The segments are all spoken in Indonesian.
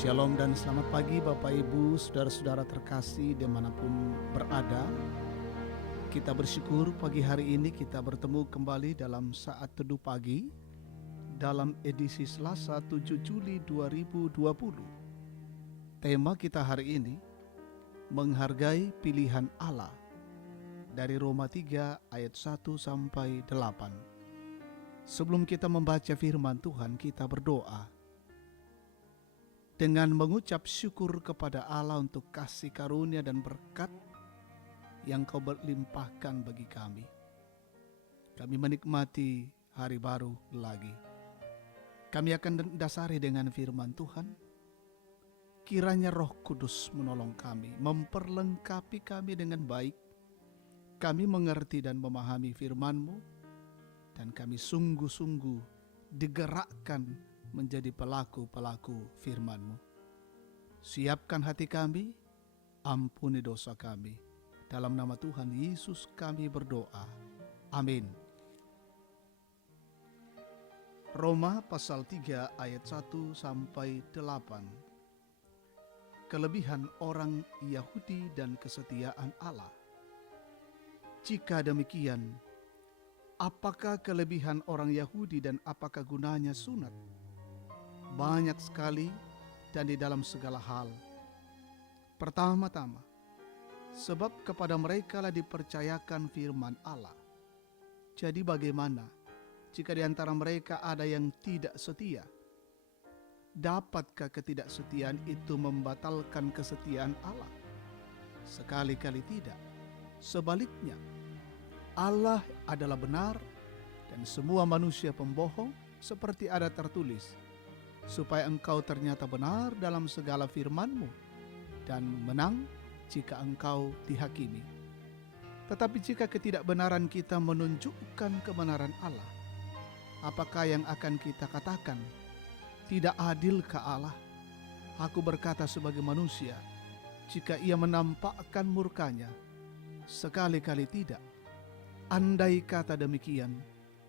Shalom dan selamat pagi Bapak Ibu, saudara-saudara terkasih dimanapun berada. Kita bersyukur pagi hari ini kita bertemu kembali dalam saat teduh pagi dalam edisi Selasa 7 Juli 2020. Tema kita hari ini, menghargai pilihan Allah, dari Roma 3 ayat 1 sampai 8. Sebelum kita membaca firman Tuhan, kita berdoa dengan mengucap syukur kepada Allah untuk kasih karunia dan berkat yang Kau berlimpahkan bagi kami. Kami menikmati hari baru lagi. Kami akan dasari dengan firman Tuhan. Kiranya Roh Kudus menolong kami, memperlengkapi kami dengan baik. Kami mengerti dan memahami firman-Mu, dan kami sungguh-sungguh digerakkan menjadi pelaku-pelaku firman-Mu. Siapkan hati kami, ampuni dosa kami. Dalam nama Tuhan Yesus kami berdoa. Amin. Roma pasal 3 ayat 1 sampai 8. Kelebihan orang Yahudi dan kesetiaan Allah. Jika demikian, apakah kelebihan orang Yahudi dan apakah gunanya sunat? Banyak sekali dan di dalam segala hal. Pertama-tama, sebab kepada mereka lah dipercayakan firman Allah. Jadi bagaimana jika di antara mereka ada yang tidak setia? Dapatkah ketidaksetiaan itu membatalkan kesetiaan Allah? Sekali-kali tidak. Sebaliknya, Allah adalah benar dan semua manusia pembohong, seperti ada tertulis, supaya engkau ternyata benar dalam segala firman-Mu dan menang jika engkau dihakimi. Tetapi jika ketidakbenaran kita menunjukkan kebenaran Allah, apakah yang akan kita katakan? Tidak adilkah Allah? Aku berkata sebagai manusia, jika Ia menampakkan murkanya, sekali-kali tidak. Andai kata demikian,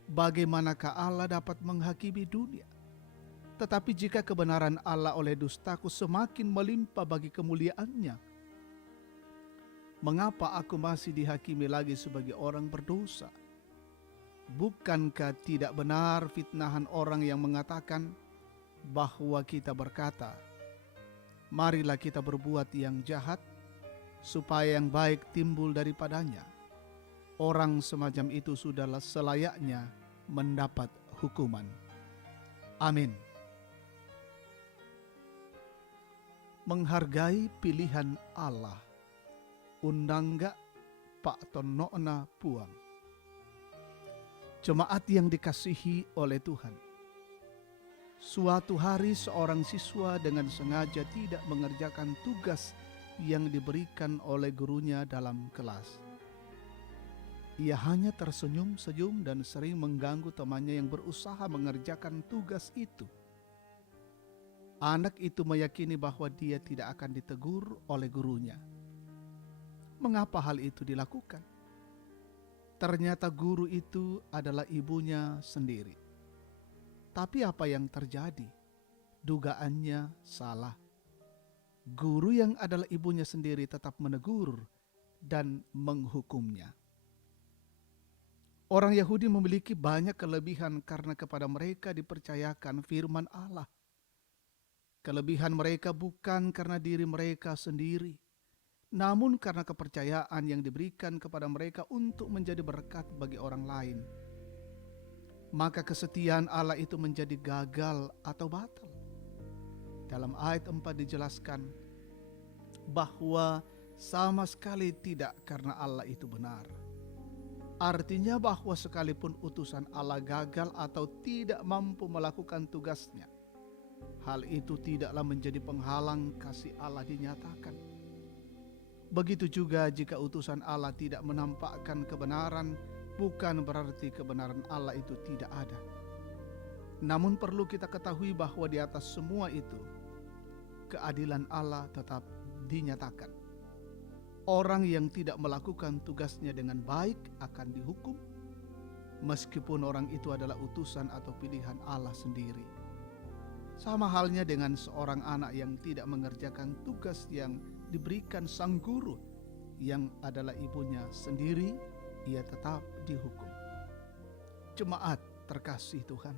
bagaimanakah Allah dapat menghakimi dunia? Tetapi jika kebenaran Allah oleh dustaku semakin melimpah bagi kemuliaan-Nya, mengapa aku masih dihakimi lagi sebagai orang berdosa? Bukankah tidak benar fitnahan orang yang mengatakan bahwa kita berkata, marilah kita berbuat yang jahat, supaya yang baik timbul daripadanya? Orang semacam itu sudahlah selayaknya mendapat hukuman. Amin. Menghargai pilihan Allah. Undangga Pak Tonokna Puang. Jemaat yang dikasihi oleh Tuhan. Suatu hari seorang siswa dengan sengaja tidak mengerjakan tugas yang diberikan oleh gurunya dalam kelas. Ia hanya tersenyum-senyum dan sering mengganggu temannya yang berusaha mengerjakan tugas itu. Anak itu meyakini bahwa dia tidak akan ditegur oleh gurunya. Mengapa hal itu dilakukan? Ternyata guru itu adalah ibunya sendiri. Tapi apa yang terjadi? Dugaannya salah. Guru yang adalah ibunya sendiri tetap menegur dan menghukumnya. Orang Yahudi memiliki banyak kelebihan karena kepada mereka dipercayakan firman Allah. Kelebihan mereka bukan karena diri mereka sendiri, namun karena kepercayaan yang diberikan kepada mereka untuk menjadi berkat bagi orang lain. Maka kesetiaan Allah itu menjadi gagal atau batal. Dalam ayat 4 dijelaskan bahwa sama sekali tidak karena Allah itu benar. Artinya bahwa sekalipun utusan Allah gagal atau tidak mampu melakukan tugasnya, hal itu tidaklah menjadi penghalang kasih Allah dinyatakan. Begitu juga jika utusan Allah tidak menampakkan kebenaran, bukan berarti kebenaran Allah itu tidak ada. Namun perlu kita ketahui bahwa di atas semua itu, keadilan Allah tetap dinyatakan. Orang yang tidak melakukan tugasnya dengan baik akan dihukum, meskipun orang itu adalah utusan atau pilihan Allah sendiri. Sama halnya dengan seorang anak yang tidak mengerjakan tugas yang diberikan sang guru, yang adalah ibunya sendiri, ia tetap dihukum. Jemaat terkasih Tuhan,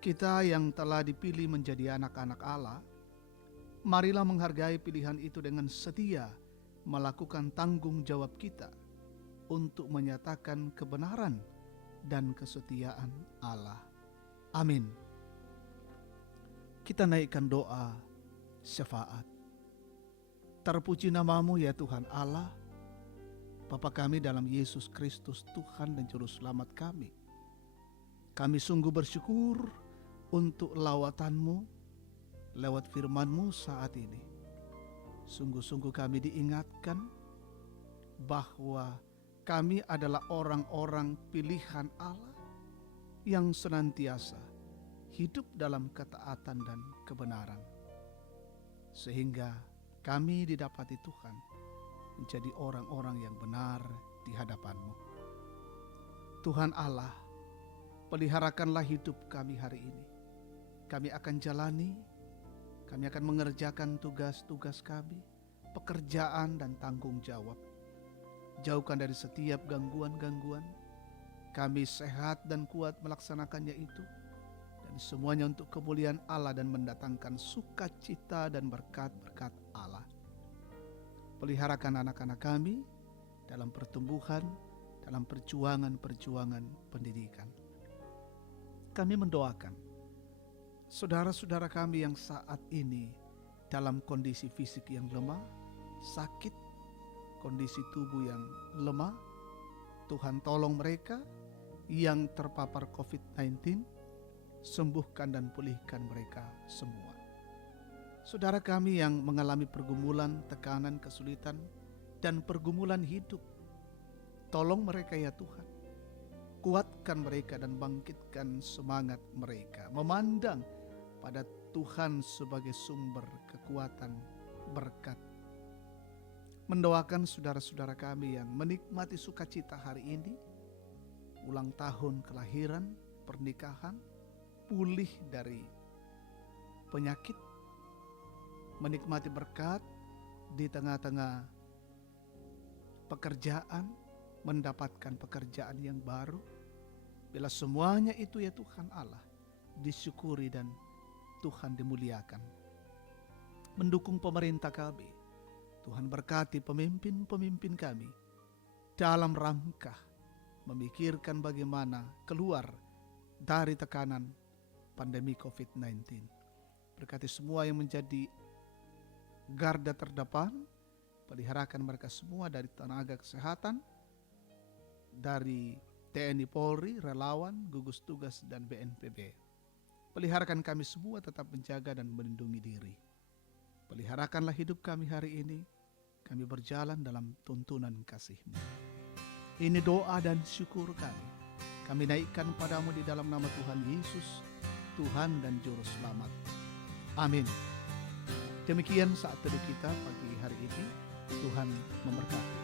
kita yang telah dipilih menjadi anak-anak Allah, marilah menghargai pilihan itu dengan setia melakukan tanggung jawab kita untuk menyatakan kebenaran dan kesetiaan Allah. Amin. Kita naikkan doa syafaat. Terpuji namamu ya Tuhan Allah, Bapa kami dalam Yesus Kristus, Tuhan dan Juru Selamat kami. Kami sungguh bersyukur untuk lawatanmu lewat firman-Mu saat ini. Sungguh-sungguh kami diingatkan bahwa kami adalah orang-orang pilihan Allah yang senantiasa hidup dalam ketaatan dan kebenaran. Sehingga kami didapati Tuhan menjadi orang-orang yang benar di hadapan-Mu. Tuhan Allah, peliharakanlah hidup kami hari ini. Kami akan jalani, kami akan mengerjakan tugas-tugas kami, pekerjaan dan tanggung jawab. Jauhkan dari setiap gangguan-gangguan. Kami sehat dan kuat melaksanakannya itu. Dan semuanya untuk kemuliaan Allah dan mendatangkan sukacita dan berkat-berkat Allah. Peliharakan anak-anak kami dalam pertumbuhan, dalam perjuangan-perjuangan pendidikan. Kami mendoakan saudara-saudara kami yang saat ini dalam kondisi fisik yang lemah, sakit, kondisi tubuh yang lemah. Tuhan tolong mereka yang terpapar COVID-19, sembuhkan dan pulihkan mereka semua. Saudara kami yang mengalami pergumulan, tekanan, kesulitan, dan pergumulan hidup, tolong mereka ya Tuhan. Kuatkan mereka dan bangkitkan semangat mereka, memandang pada Tuhan sebagai sumber kekuatan, berkat. Mendoakan saudara-saudara kami yang menikmati sukacita hari ini, ulang tahun kelahiran, pernikahan, pulih dari penyakit, menikmati berkat di tengah-tengah pekerjaan, mendapatkan pekerjaan yang baru. Bila semuanya itu ya Tuhan Allah, disyukuri dan Tuhan dimuliakan. Mendukung pemerintah kami, Tuhan berkati pemimpin-pemimpin kami dalam rangka memikirkan bagaimana keluar dari tekanan pandemi COVID-19. Berkati semua yang menjadi garda terdepan, peliharakan mereka semua dari tenaga kesehatan, dari TNI Polri, relawan, gugus tugas, dan BNPB. Peliharakan kami semua tetap menjaga dan melindungi diri. Peliharakanlah hidup kami hari ini, kami berjalan dalam tuntunan kasih-Mu. Ini doa dan syukur kami. Kami naikkan padamu di dalam nama Tuhan Yesus, Tuhan dan Juru Selamat. Amin. Demikian saat teduh kita pagi hari ini. Tuhan memberkati.